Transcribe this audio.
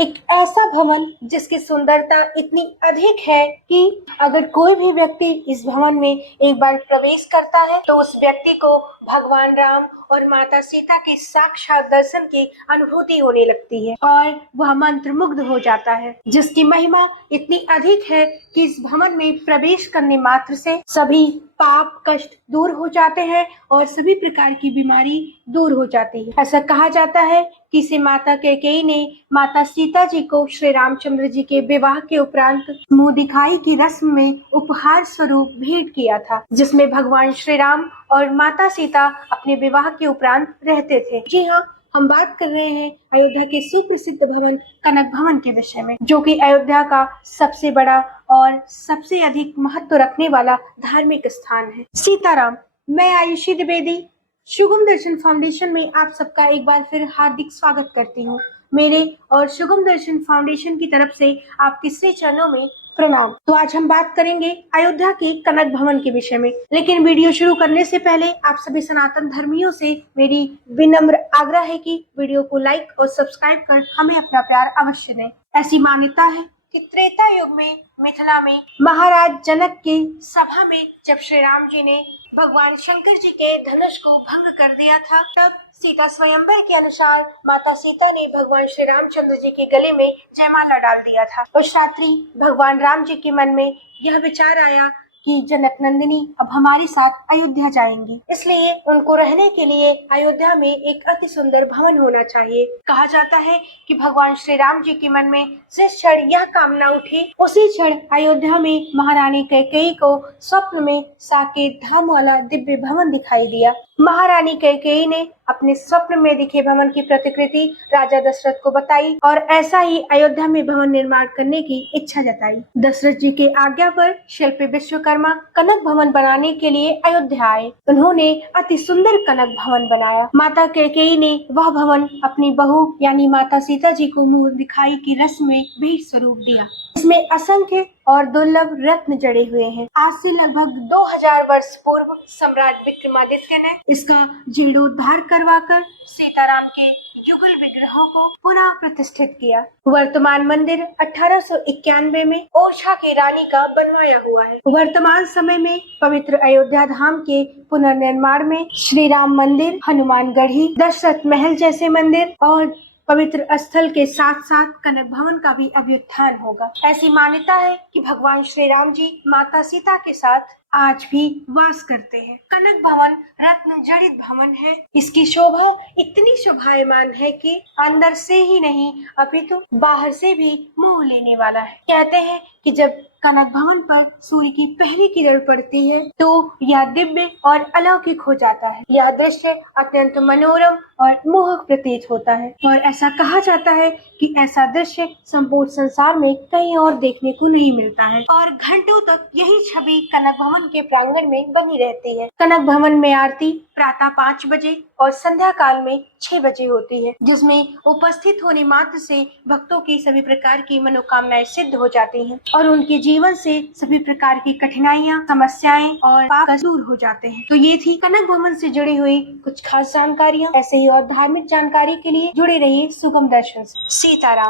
एक ऐसा भवन जिसकी सुंदरता इतनी अधिक है कि अगर कोई भी व्यक्ति इस भवन में एक बार प्रवेश करता है तो उस व्यक्ति को भगवान राम और माता सीता के साक्षात दर्शन की अनुभूति होने लगती है और वह मंत्रमुग्ध हो जाता है, जिसकी महिमा इतनी अधिक है कि इस भवन में प्रवेश करने मात्र से सभी पाप कष्ट दूर हो जाते हैं और सभी प्रकार की बीमारी दूर हो जाती है। ऐसा कहा जाता है कि इसे माता कैकेयी ने माता सीता जी को श्री रामचंद्र जी के विवाह के उपरांत मुंह दिखाई की रस्म में उपहार स्वरूप भेंट किया था, जिसमें भगवान श्री राम और माता सीता अपने विवाह के उपरांत रहते थे। जी हाँ, हम बात कर रहे हैं अयोध्या के सुप्रसिद्ध भवन कनक भवन के विषय में, जो कि अयोध्या का सबसे बड़ा और सबसे अधिक महत्व रखने वाला धार्मिक स्थान है। सीताराम, मैं आयुषी द्विवेदी शुभम दर्शन फाउंडेशन में आप सबका एक बार फिर हार्दिक स्वागत करती हूँ। मेरे और शुभम दर्शन फाउंडेशन की तरफ से आपके श्री चरणों में प्रणाम। तो आज हम बात करेंगे अयोध्या के कनक भवन के विषय में, लेकिन वीडियो शुरू करने से पहले आप सभी सनातन धर्मियों से मेरी विनम्र आग्रह है कि वीडियो को लाइक और सब्सक्राइब कर हमें अपना प्यार अवश्य दें। ऐसी मान्यता है कि त्रेता युग में मिथिला में महाराज जनक की सभा में जब श्री राम जी ने भगवान शंकर जी के धनुष को भंग कर दिया था, तब सीता स्वयंवर के अनुसार माता सीता ने भगवान श्री रामचंद्र जी के गले में जयमाला डाल दिया था। उस रात्रि भगवान राम जी के मन में यह विचार आया कि जनक नंदिनी अब हमारे साथ अयोध्या जाएंगी, इसलिए उनको रहने के लिए अयोध्या में एक अति सुंदर भवन होना चाहिए। कहा जाता है कि भगवान श्री राम जी के मन में जिस क्षण यह कामना उठी, उसी क्षण अयोध्या में महारानी कैकेयी को स्वप्न में साकेत धाम वाला दिव्य भवन दिखाई दिया। महारानी कैकेयी ने अपने स्वप्न में दिखे भवन की प्रतिकृति राजा दशरथ को बताई और ऐसा ही अयोध्या में भवन निर्माण करने की इच्छा जताई। दशरथ जी के आज्ञा पर शिल्पी विश्वकर्मा कनक भवन बनाने के लिए अयोध्या आए। उन्होंने अति सुंदर कनक भवन बनाया। माता कैकेयी ने वह भवन अपनी बहू यानी माता सीता जी को मुंह दिखाई की रस्म में भेंट स्वरूप दिया। इसमें असंख्य और दुर्लभ रत्न जड़े हुए हैं। आज से लगभग 2000 वर्ष पूर्व सम्राट विक्रमादित्य ने इसका जीर्णोद्धार करवाकर सीताराम के युगल विग्रहों को पुनः प्रतिष्ठित किया। वर्तमान मंदिर 1891 में ओरछा की रानी का बनवाया हुआ है। वर्तमान समय में पवित्र अयोध्या धाम के पुनर्निर्माण में श्री राम मंदिर, हनुमान गढ़ी, दशरथ महल जैसे मंदिर और पवित्र स्थल के साथ साथ कनक भवन का भी अभ्युत्थान होगा। ऐसी मान्यता है कि भगवान श्री राम जी माता सीता के साथ आज भी वास करते हैं। कनक भवन रत्न जड़ित भवन है। इसकी शोभा इतनी शोभायमान है कि अंदर से ही नहीं अपितु बाहर से भी मोह लेने वाला है। कहते हैं कि जब कनक भवन पर सूर्य की पहली किरण पड़ती है तो यह दिव्य और अलौकिक हो जाता है। यह दृश्य अत्यंत मनोरम और मोहक प्रतीत होता है और ऐसा कहा जाता है कि ऐसा दृश्य संपूर्ण संसार में कहीं और देखने को नहीं मिलता है और घंटों तक यही छवि कनक भवन के प्रांगण में बनी रहती है। कनक भवन में आरती प्रातः 5 बजे और संध्या काल में 6 बजे होती है, जिसमें उपस्थित होने मात्र से भक्तों की सभी प्रकार की मनोकामनाएं सिद्ध हो जाती हैं और उनके जीवन से सभी प्रकार की कठिनाइयां, समस्याएं और पाप दूर हो जाते हैं। तो ये थी कनक भवन से जुड़ी हुई कुछ खास जानकारियां। ऐसे ही और धार्मिक जानकारी के लिए जुड़े रहिए सुगम दर्शन से। सीताराम।